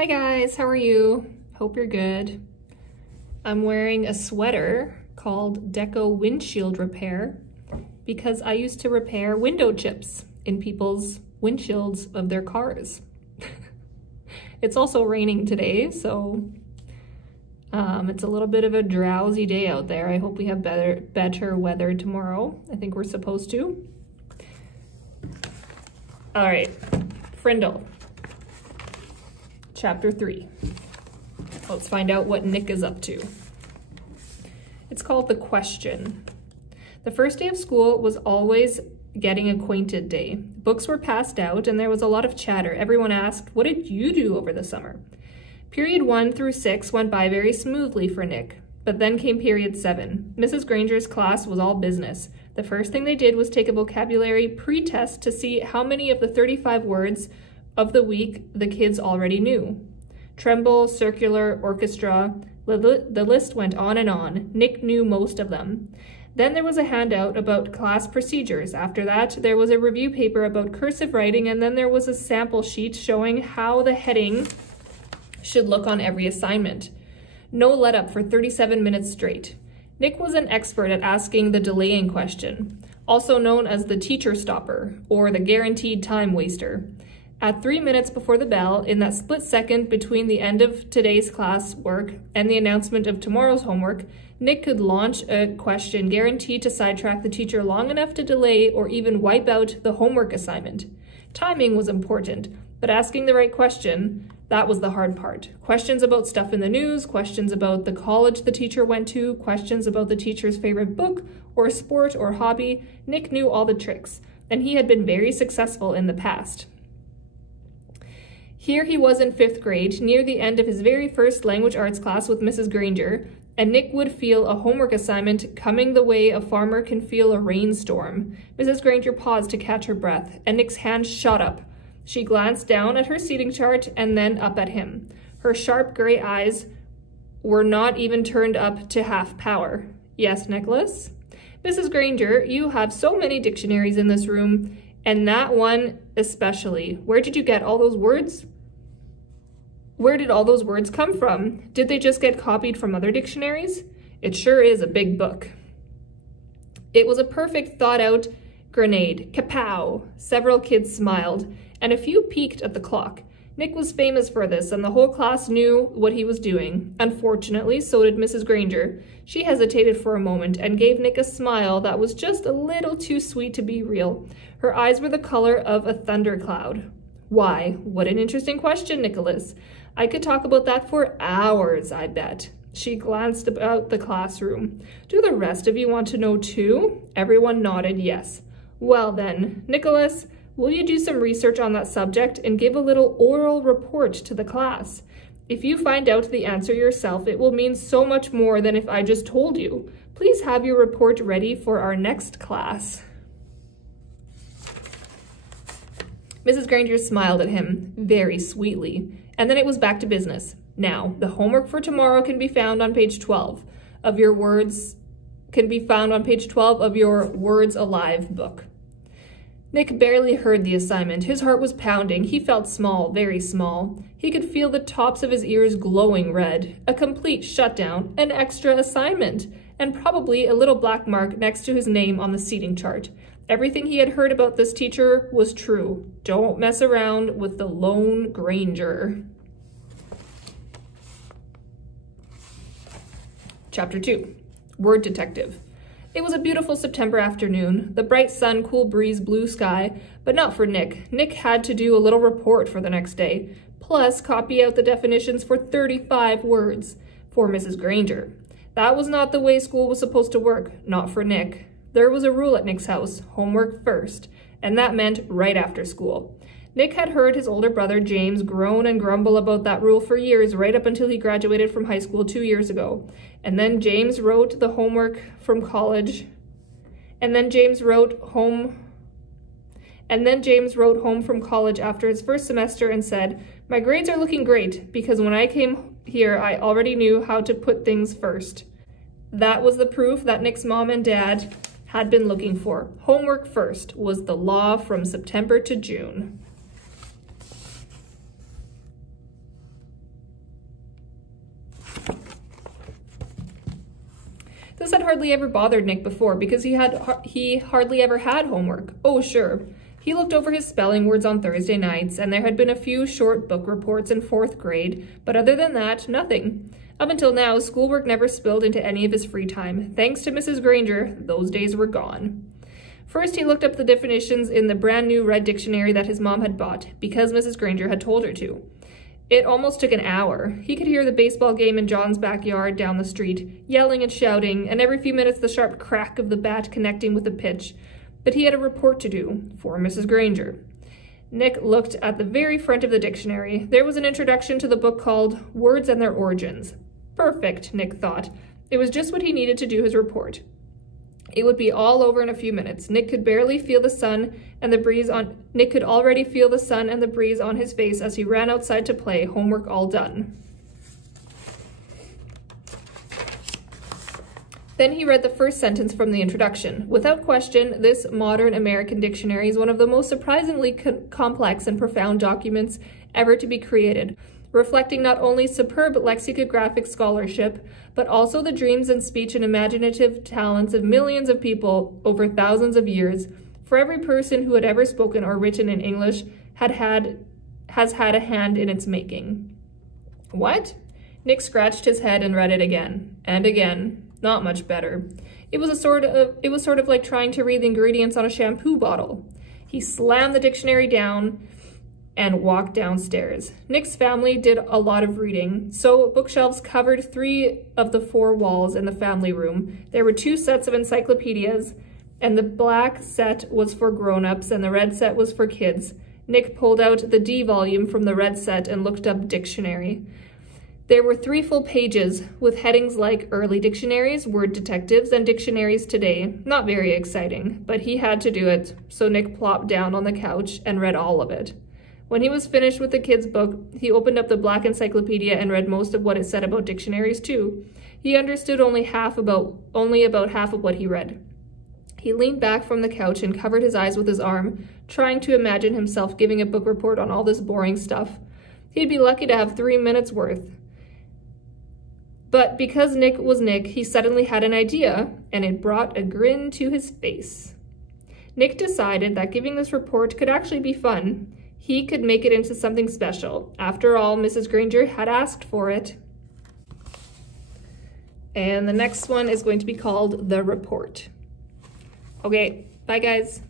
Hi guys, how are you? Hope you're good. I'm wearing a sweater called Deco Windshield Repair because I used to repair window chips in people's windshields of their cars. It's also raining today, so it's a little bit of a drowsy day out there. I hope we have better weather tomorrow. I think we're supposed to. All right, Frindle. Chapter 3. Let's find out what Nick is up to. It's called The Question. The first day of school was always getting acquainted day. Books were passed out and there was a lot of chatter. Everyone asked, "What did you do over the summer?" Period 1 through 6 went by very smoothly for Nick, but then came period 7. Mrs. Granger's class was all business. The first thing they did was take a vocabulary pre-test to see how many of the 35 words of the week the kids already knew. Tremble, circular, orchestra, the list went on and on. Nick knew most of them. Then there was a handout about class procedures. After that, there was a review paper about cursive writing, and then there was a sample sheet showing how the heading should look on every assignment. No let up for 37 minutes straight. Nick was an expert at asking the delaying question, also known as the teacher stopper or the guaranteed time waster. At 3 minutes before the bell, in that split second between the end of today's class work and the announcement of tomorrow's homework, Nick could launch a question guaranteed to sidetrack the teacher long enough to delay or even wipe out the homework assignment. Timing was important, but asking the right question, that was the hard part. Questions about stuff in the news, questions about the college the teacher went to, questions about the teacher's favorite book or sport or hobby. Nick knew all the tricks, and he had been very successful in the past. Here he was in 5th grade, near the end of his very first language arts class with Mrs. Granger, and Nick would feel a homework assignment coming the way a farmer can feel a rainstorm. Mrs. Granger paused to catch her breath, and Nick's hand shot up. She glanced down at her seating chart and then up at him. Her sharp gray eyes were not even turned up to half power. "Yes, Nicholas?" "Mrs. Granger, you have so many dictionaries in this room, and that one especially. Where did you get all those words? Where did all those words come from? Did they just get copied from other dictionaries? It sure is a big book." It was a perfect thought-out grenade. Kapow! Several kids smiled, and a few peeked at the clock. Nick was famous for this, and the whole class knew what he was doing. Unfortunately, so did Mrs. Granger. She hesitated for a moment and gave Nick a smile that was just a little too sweet to be real. Her eyes were the color of a thundercloud. "Why, what an interesting question, Nicholas. I could talk about that for hours, I bet." She glanced about the classroom. "Do the rest of you want to know too?" Everyone nodded yes. "Well then, Nicholas, will you do some research on that subject and give a little oral report to the class? If you find out the answer yourself, it will mean so much more than if I just told you. Please have your report ready for our next class." Mrs. Granger smiled at him very sweetly, and then it was back to business. "Now, the homework for tomorrow can be found on page 12 of your Words Alive book." Nick barely heard the assignment. His heart was pounding. He felt small, very small. He could feel the tops of his ears glowing red. A complete shutdown, an extra assignment, and probably a little black mark next to his name on the seating chart. Everything he had heard about this teacher was true. Don't mess around with the lone Granger. Chapter 2. Word Detective. It was a beautiful September afternoon. The bright sun, cool breeze, blue sky, but not for Nick. Nick had to do a little report for the next day, plus copy out the definitions for 35 words for Mrs. Granger. That was not the way school was supposed to work, not for Nick. There was a rule at Nick's house, homework first, and that meant right after school. Nick had heard his older brother James groan and grumble about that rule for years, right up until he graduated from high school 2 years ago. And then James wrote home from college after his first semester and said, "My grades are looking great, because when I came here, I already knew how to put things first." That was the proof that Nick's mom and dad had been looking for. Homework first was the law from September to June. This had hardly ever bothered Nick before because he hardly ever had homework. Oh, sure. He looked over his spelling words on Thursday nights, and there had been a few short book reports in 4th grade, but other than that, nothing. Up until now, schoolwork never spilled into any of his free time. Thanks to Mrs. Granger, those days were gone. First, he looked up the definitions in the brand new red dictionary that his mom had bought, because Mrs. Granger had told her to. It almost took an hour. He could hear the baseball game in John's backyard down the street, yelling and shouting, and every few minutes the sharp crack of the bat connecting with the pitch. But he had a report to do for Mrs. Granger. Nick looked at the very front of the dictionary. There was an introduction to the book called Words and Their Origins. Perfect, Nick thought. It was just what he needed to do his report. It would be all over in a few minutes. Nick could already feel the sun and the breeze on his face as he ran outside to play, homework all done. Then he read the first sentence from the introduction. Without question, this modern American dictionary is one of the most surprisingly complex and profound documents ever to be created, reflecting not only superb lexicographic scholarship, but also the dreams and speech and imaginative talents of millions of people over thousands of years. For every person who had ever spoken or written in English has had a hand in its making. What? Nick scratched his head and read it again and again. Not much better. It was sort of like trying to read the ingredients on a shampoo bottle. He slammed the dictionary down and walked downstairs. Nick's family did a lot of reading, so bookshelves covered 3 of the 4 walls in the family room. There were 2 sets of encyclopedias, and the black set was for grown-ups and the red set was for kids. Nick pulled out the D volume from the red set and looked up dictionary. There were 3 full pages with headings like early dictionaries, word detectives, and dictionaries today. Not very exciting, but he had to do it, so Nick plopped down on the couch and read all of it. When he was finished with the kid's book, he opened up the black encyclopedia and read most of what it said about dictionaries too. He understood only about half of what he read. He leaned back from the couch and covered his eyes with his arm, trying to imagine himself giving a book report on all this boring stuff. He'd be lucky to have 3 minutes worth. But because Nick was Nick, he suddenly had an idea, and it brought a grin to his face. Nick decided that giving this report could actually be fun. He could make it into something special. After all, Mrs. Granger had asked for it. And the next one is going to be called The Report. Okay, bye guys.